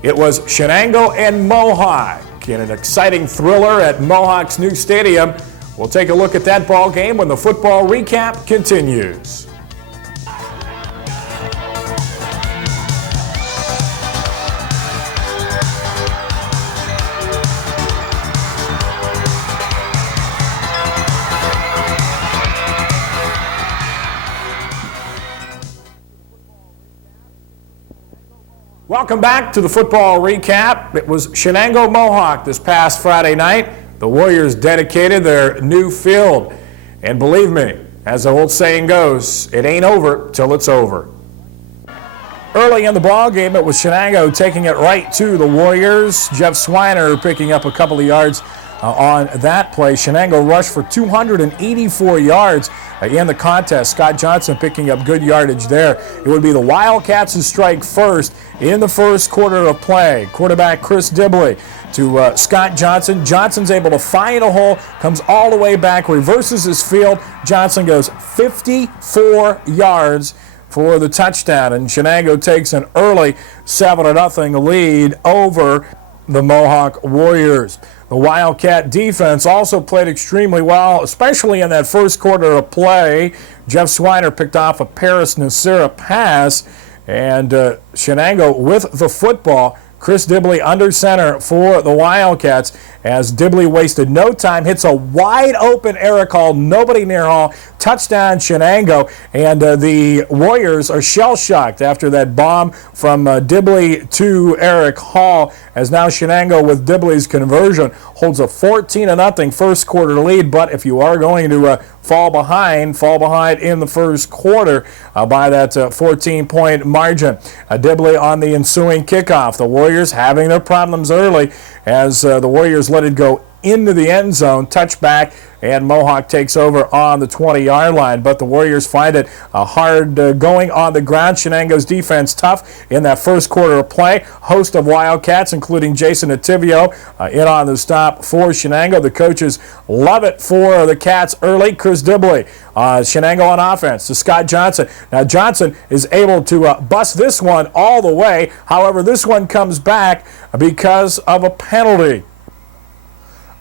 It was Shenango and Mohawk in an exciting thriller at Mohawk's new stadium. We'll take a look at that ball game when the football recap continues. Welcome back to the football recap. It was Shenango Mohawk this past Friday night. The Warriors dedicated their new field. And believe me, as the old saying goes, it ain't over till it's over. Early in the ball game, it was Shenango taking it right to the Warriors. Jeff Swiner picking up a couple of yards on that play. Shenango rushed for 284 yards in the contest. Scott Johnson picking up good yardage there. It would be the Wildcats who strike first in the first quarter of play. Quarterback Chris Dibley to Scott Johnson. Johnson's able to find a hole, comes all the way back, reverses his field. Johnson goes 54 yards for the touchdown, and Shenango takes an early 7-0 lead over the Mohawk Warriors. The Wildcat defense also played extremely well, especially in that first quarter of play. Jeff Swiner picked off a Paris Nasira pass, and Shenango with the football. Chris Dibley under center for the Wildcats as Dibley wasted no time, hits a wide open Eric Hall, nobody near Hall, touchdown Shenango, and the Warriors are shell-shocked after that bomb from Dibley to Eric Hall, as now Shenango with Dibley's conversion holds a 14-0 first quarter lead. But if you are going to fall behind in the first quarter by that 14-point margin. Dibley on the ensuing kickoff. The Warriors having their problems early as the Warriors let it go into the end zone, touchback, and Mohawk takes over on the 20-yard line. But the Warriors find it hard going on the ground. Shenango's defense tough in that first quarter of play. Host of Wildcats, including Jason Ativio, in on the stop for Shenango. The coaches love it for the Cats early. Chris Dibley, Shenango on offense to Scott Johnson. Now Johnson is able to bust this one all the way. However, this one comes back because of a penalty.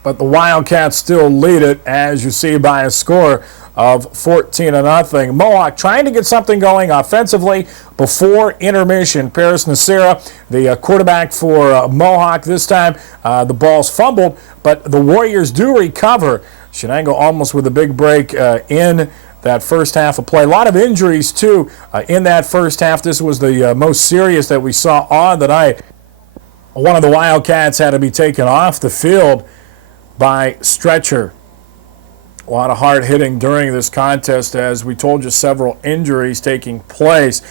But the Wildcats still lead it, as you see, by a score of 14-0. Mohawk trying to get something going offensively before intermission. Paris Nasira, the quarterback for Mohawk, this time the ball's fumbled, but the Warriors do recover. Shenango almost with a big break in that first half of play. A lot of injuries, too, in that first half. This was the most serious that we saw on the night. One of the Wildcats had to be taken off the field by stretcher. A lot of hard hitting during this contest, as we told you, several injuries taking place.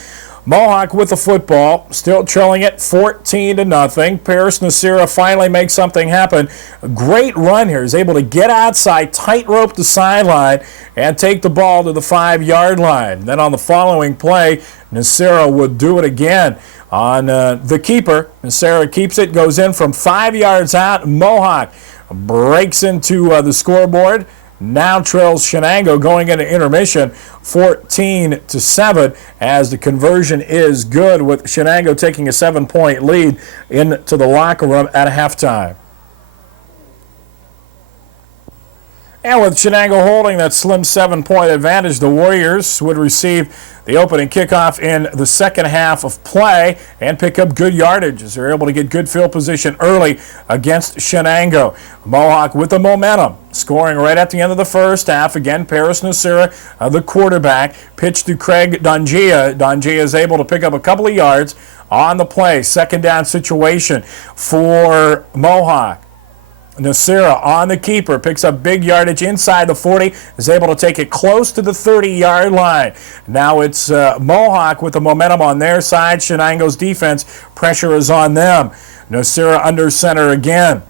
Mohawk with the football, still trailing it 14-0. Paris Nasira finally makes something happen. A great run here. He's able to get outside, tightrope the sideline, and take the ball to the 5-yard line. Then on the following play, Nasira would do it again on the keeper. Nasira keeps it, goes in from 5 yards out. Mohawk breaks into the scoreboard. Now trails Shenango going into intermission 14-7 as the conversion is good, with Shenango taking a 7-point lead into the locker room at halftime. And with Shenango holding that slim 7-point advantage, the Warriors would receive the opening kickoff in the second half of play and pick up good yardage as they're able to get good field position early against Shenango. Mohawk with the momentum, scoring right at the end of the first half. Again, Paris Nasira, the quarterback, pitch to Craig Dongia. Dongia is able to pick up a couple of yards on the play. Second down situation for Mohawk. Nasira on the keeper, picks up big yardage inside the 40, is able to take it close to the 30-yard line. Now it's Mohawk with the momentum on their side. Shenango's defense, pressure is on them. Nasira under center again,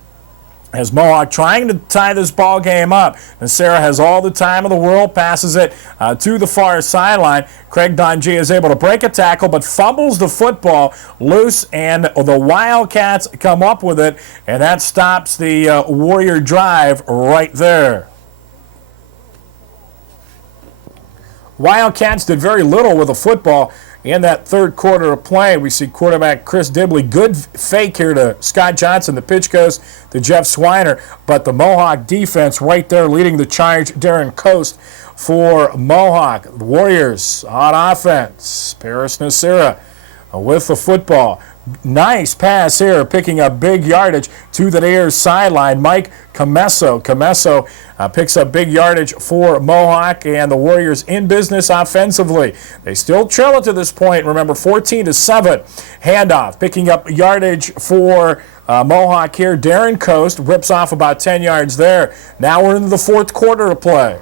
as Mohawk trying to tie this ball game up. Nasira has all the time in the world, passes it to the far sideline. Craig Dongia is able to break a tackle, but fumbles the football loose, and the Wildcats come up with it, and that stops the Warrior drive right there. Wildcats did very little with the football in that third quarter of play. We see quarterback Chris Dibley, good fake here to Scott Johnson. The pitch goes to Jeff Swiner, but the Mohawk defense right there leading the charge. Darren Coast for Mohawk. The Warriors on offense. Paris Nasira with the football. Nice pass here, picking up big yardage to the near sideline. Mike Camesso. Camesso picks up big yardage for Mohawk, and the Warriors in business offensively. They still trail it to this point. Remember, 14-7. Handoff, picking up yardage for Mohawk here. Darren Coast rips off about 10 yards there. Now we're into the fourth quarter of play.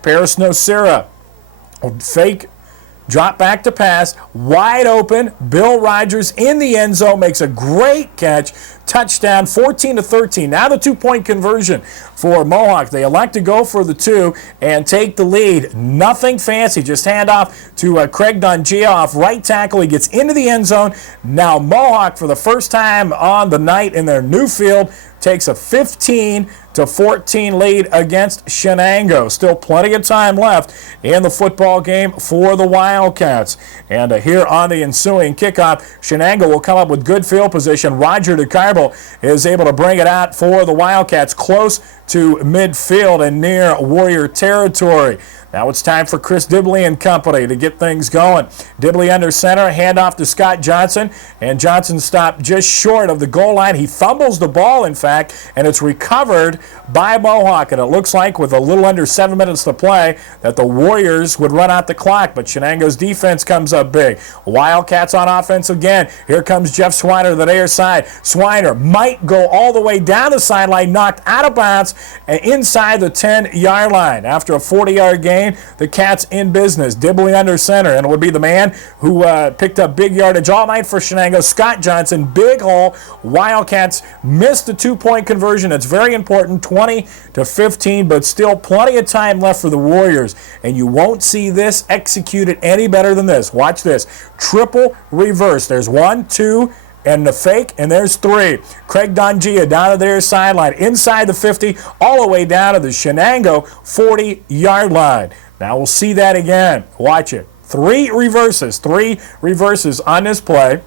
Paris Nasira, fake. Drop back to pass, wide open. Bill Rogers in the end zone makes a great catch. Touchdown, 14-13. Now the two-point conversion for Mohawk. They elect to go for the two and take the lead. Nothing fancy, just hand off to Craig Dungia off right tackle. He gets into the end zone. Now Mohawk, for the first time on the night in their new field, takes a 15-14 lead against Shenango. Still plenty of time left in the football game for the Wildcats. And here on the ensuing kickoff, Shenango will come up with good field position. Roger DeCarbo is able to bring it out for the Wildcats close to midfield and near Warrior territory. Now it's time for Chris Dibley and company to get things going. Dibley under center, handoff to Scott Johnson, and Johnson stopped just short of the goal line. He fumbles the ball, in fact, and it's recovered by Mohawk, and it looks like with a little under 7 minutes to play that the Warriors would run out the clock, but Shenango's defense comes up big. Wildcats on offense again. Here comes Jeff Swiner to the near side. Swiner might go all the way down the sideline, knocked out of bounds and inside the 10-yard line. After a 40-yard gain, the Cats in business. Dibley under center, and it would be the man who picked up big yardage all night for Shenango, Scott Johnson. Big hole. Wildcats missed the two-point conversion. It's very important, 20-15, but still plenty of time left for the Warriors, and you won't see this executed any better than this. Watch this. Triple reverse. There's 1, 2, and the fake, and there's 3. Craig Dungia down to their sideline, inside the 50, all the way down to the Shenango 40-yard line. Now we'll see that again. Watch it. 3 reverses on this play.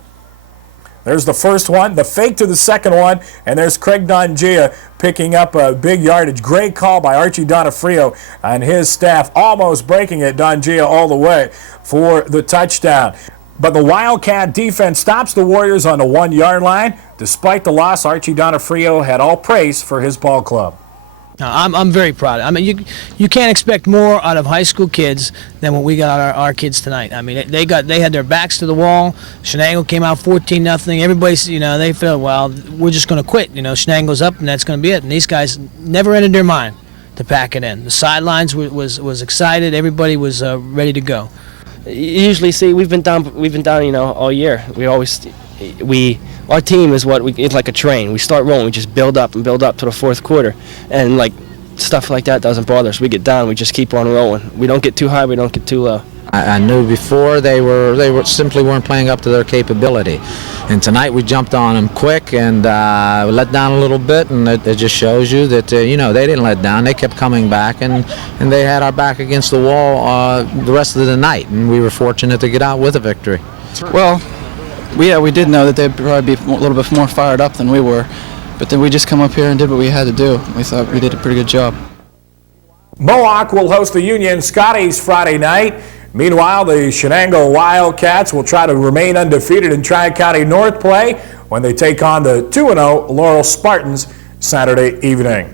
There's the first one, the fake to the second one, and there's Craig Dungia picking up a big yardage. Great call by Archie Donofrio and his staff, almost breaking it, Dungia all the way for the touchdown. But the Wildcat defense stops the Warriors on the 1-yard line. Despite the loss, Archie Donofrio had all praise for his ball club. I'm very proud. I mean, you can't expect more out of high school kids than what we got out of our kids tonight. I mean, they had their backs to the wall. Shenango came out 14-0. Everybody's, they felt, well, we're just going to quit. Shenango's up and that's going to be it. And these guys never entered their mind to pack it in. The sidelines was excited. Everybody was ready to go. You usually see we've been down, all year. Our team is it's like a train. We start rolling, we just build up to the fourth quarter, and like stuff like that doesn't bother us. We get down, we just keep on rolling. We don't get too high, we don't get too low. I knew before they simply weren't playing up to their capability, and tonight we jumped on them quick and let down a little bit, and it just shows you that they didn't let down. They kept coming back, and they had our back against the wall the rest of the night, and we were fortunate to get out with a victory. Well, we did know that they'd probably be a little bit more fired up than we were, but then we just come up here and did what we had to do. We thought we did a pretty good job. Mohawk will host the Union Scotties Friday night. Meanwhile, the Shenango Wildcats will try to remain undefeated in Tri-County North play when they take on the 2-0 Laurel Spartans Saturday evening.